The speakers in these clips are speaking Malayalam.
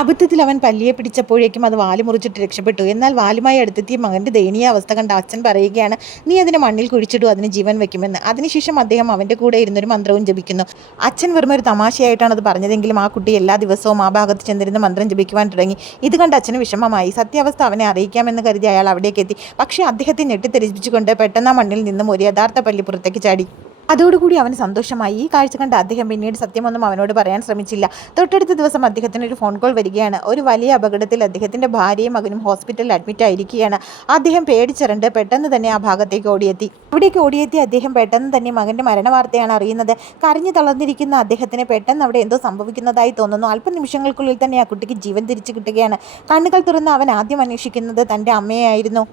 അബദ്ധത്തിൽ അവൻ പല്ലിയെ പിടിച്ചപ്പോഴേക്കും അത് വാല് മുറിച്ചിട്ട് രക്ഷപ്പെട്ടു. എന്നാൽ വാലുമായി അടുത്തെത്തിയ മകൻ്റെ ദയനീയ അവസ്ഥ കണ്ട അച്ഛൻ പറയുകയാണ്, നീ അതിനെ മണ്ണിൽ കുഴിച്ചിടൂ, അതിന് ജീവൻ വയ്ക്കുമെന്ന്. അതിനുശേഷം അദ്ദേഹം അവൻ്റെ കൂടെ ഇരുന്നൊരു മന്ത്രവും ജപിക്കുന്നു. അച്ഛൻ വെറും ഒരു തമാശയായിട്ടാണ് അത് പറഞ്ഞതെങ്കിലും ആ കുട്ടി എല്ലാ ദിവസവും ആ ഭാഗത്ത് ചെന്നിരുന്ന് മന്ത്രം ജപിക്കുവാൻ തുടങ്ങി. ഇത് കണ്ട് അച്ഛന് വിഷമമായി. സത്യാവസ്ഥ അവനെ അറിയിക്കാമെന്ന് കരുതി അയാൾ അവിടേക്ക് എത്തി. പക്ഷേ അദ്ദേഹത്തെ ഞെട്ടിത്തെറിപ്പിച്ചുകൊണ്ട് പെട്ടെന്ന് ആ മണ്ണിൽ നിന്നും ഒരു യഥാർത്ഥ പല്ലി പുറത്തേക്ക് ചാടി. അതോടുകൂടി അവന് സന്തോഷമായി. ഈ കാഴ്ച കണ്ട് അദ്ദേഹം പിന്നീട് സത്യമൊന്നും അവനോട് പറയാൻ ശ്രമിച്ചില്ല. തൊട്ടടുത്ത ദിവസം അദ്ദേഹത്തിന് ഒരു ഫോൺ കോൾ വരികയാണ്. ഒരു വലിയ അപകടത്തിൽ അദ്ദേഹത്തിൻ്റെ ഭാര്യയും മകനും ഹോസ്പിറ്റലിൽ അഡ്മിറ്റ് ആയിരിക്കുകയാണ്. അദ്ദേഹം പേടിച്ചിറണ്ട് പെട്ടെന്ന് തന്നെ ആ ഭാഗത്തേക്ക് ഓടിയെത്തി. അവിടേക്ക് ഓടിയെത്തി അദ്ദേഹം പെട്ടെന്ന് തന്നെ മകൻ്റെ മരണവാർത്തയാണ് അറിയുന്നത്. കരഞ്ഞു തളർന്നിരിക്കുന്ന അദ്ദേഹത്തിന് പെട്ടെന്ന് അവിടെ എന്തോ സംഭവിക്കുന്നതായി തോന്നുന്നു. അല്പനിമിഷങ്ങൾക്കുള്ളിൽ തന്നെ ആ കുട്ടിക്ക് ജീവൻ തിരിച്ചു കിട്ടുകയാണ്. കണ്ണുകൾ തുറന്ന് അവൻ ആദ്യം അന്വേഷിക്കുന്നത് തൻ്റെ അമ്മയായിരുന്നു.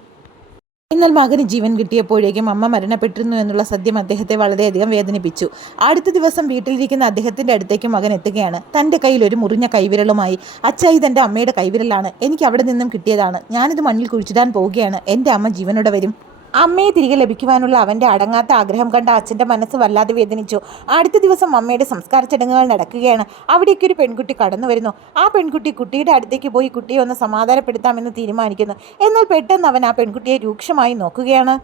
എന്നാൽ മകന് ജീവൻ കിട്ടിയപ്പോഴേക്കും അമ്മ മരണപ്പെട്ടിരുന്നു എന്നുള്ള സത്യം അദ്ദേഹത്തെ വളരെയധികം വേദനിപ്പിച്ചു. അടുത്ത ദിവസം വീട്ടിലിരിക്കുന്ന അദ്ദേഹത്തിൻ്റെ അടുത്തേക്ക് മകൻ എത്തുകയാണ്. തൻ്റെ കയ്യിൽ ഒരു മുറിഞ്ഞ കൈവിരലുമായി. അച്ഛാ, ഇതെൻ്റെ അമ്മയുടെ കൈവിരലാണ്. എനിക്ക് അവിടെ നിന്നും കിട്ടിയതാണ്. ഞാനിത് മണ്ണിൽ കുഴിച്ചിടാൻ പോവുകയാണ്. എൻ്റെ അമ്മ ജീവനോടെ വരും. അമ്മയെ തിരികെ ലഭിക്കുവാനുള്ള അവൻ്റെ അടങ്ങാത്ത ആഗ്രഹം കണ്ട അച്ഛൻ്റെ മനസ്സ് വല്ലാതെ വേദനിച്ചു. അടുത്ത ദിവസം അമ്മയുടെ സംസ്കാര ചടങ്ങുകൾ നടക്കുകയാണ്. അവിടേക്ക് ഒരു പെൺകുട്ടി കടന്നു വരുന്നു. ആ പെൺകുട്ടി കുട്ടിയുടെ അടുത്തേക്ക് പോയി കുട്ടിയെ ഒന്ന് സമാധാനപ്പെടുത്താമെന്ന് തീരുമാനിക്കുന്നു. എന്നാൽ പെട്ടെന്ന് അവൻ ആ പെൺകുട്ടിയെ രൂക്ഷമായി നോക്കുകയാണ്.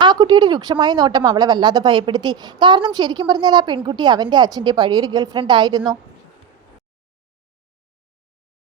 ആ കുട്ടിയുടെ രൂക്ഷമായ നോട്ടം അവളെ വല്ലാതെ ഭയപ്പെടുത്തി. കാരണം ശരിക്കും പറഞ്ഞാൽ ആ പെൺകുട്ടി അവൻ്റെ അച്ഛൻ്റെ പഴയൊരു ഗേൾഫ്രണ്ട് ആയിരുന്നു.